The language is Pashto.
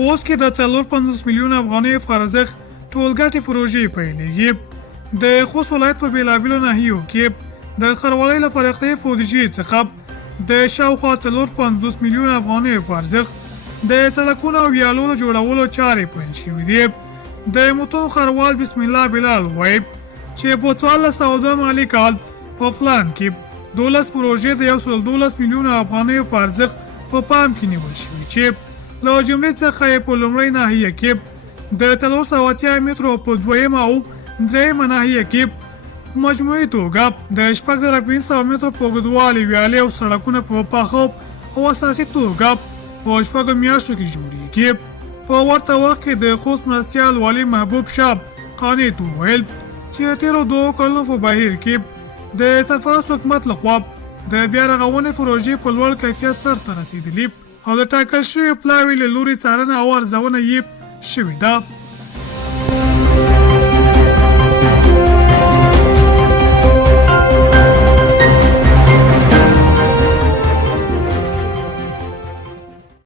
خوست کې د 450 میلیون افغانۍ په ارزښت ټولګټې پروژې پیلېږي. د خوست ولایت په بېلابېلو ناحیو کې د ښاروالۍ له فرښتې بودیجې څخه د شاوخوا 450 میلیون افغانۍ په ارزښت د سړکونو او ویالو د جوړولو چارې پیل شوي دي. د متون ښاروال بسم الله بلال وایي چې په 1402 مالي کال په پلان کې 12 پروژې د 112 میلیون افغانۍ په ارزښت په پام کې نیول شوي چې له جملې څخه یې په لومړۍ ناحیه کې د 480 مترو په دویمه او درېیمه ناحیه کې مجموعي توګه د 6500 مترو په اوږدوالي ویالې او سړکونه په پاخه او اساسي توګه په 6 میاشتو کې جوړېږي. په ورته وخت کې د خوست مرستیال والي محبوب شاه قانع وویل چې تېرو 2 کلونو په بهیر کې د سرفراز حکومت لخوا د بیا رغونې پروژې په لوړ کیفیت سرته رسېدلي او د ټاکل شوي پلاوي له لوري څارنه او ارزونه یې شوې ده.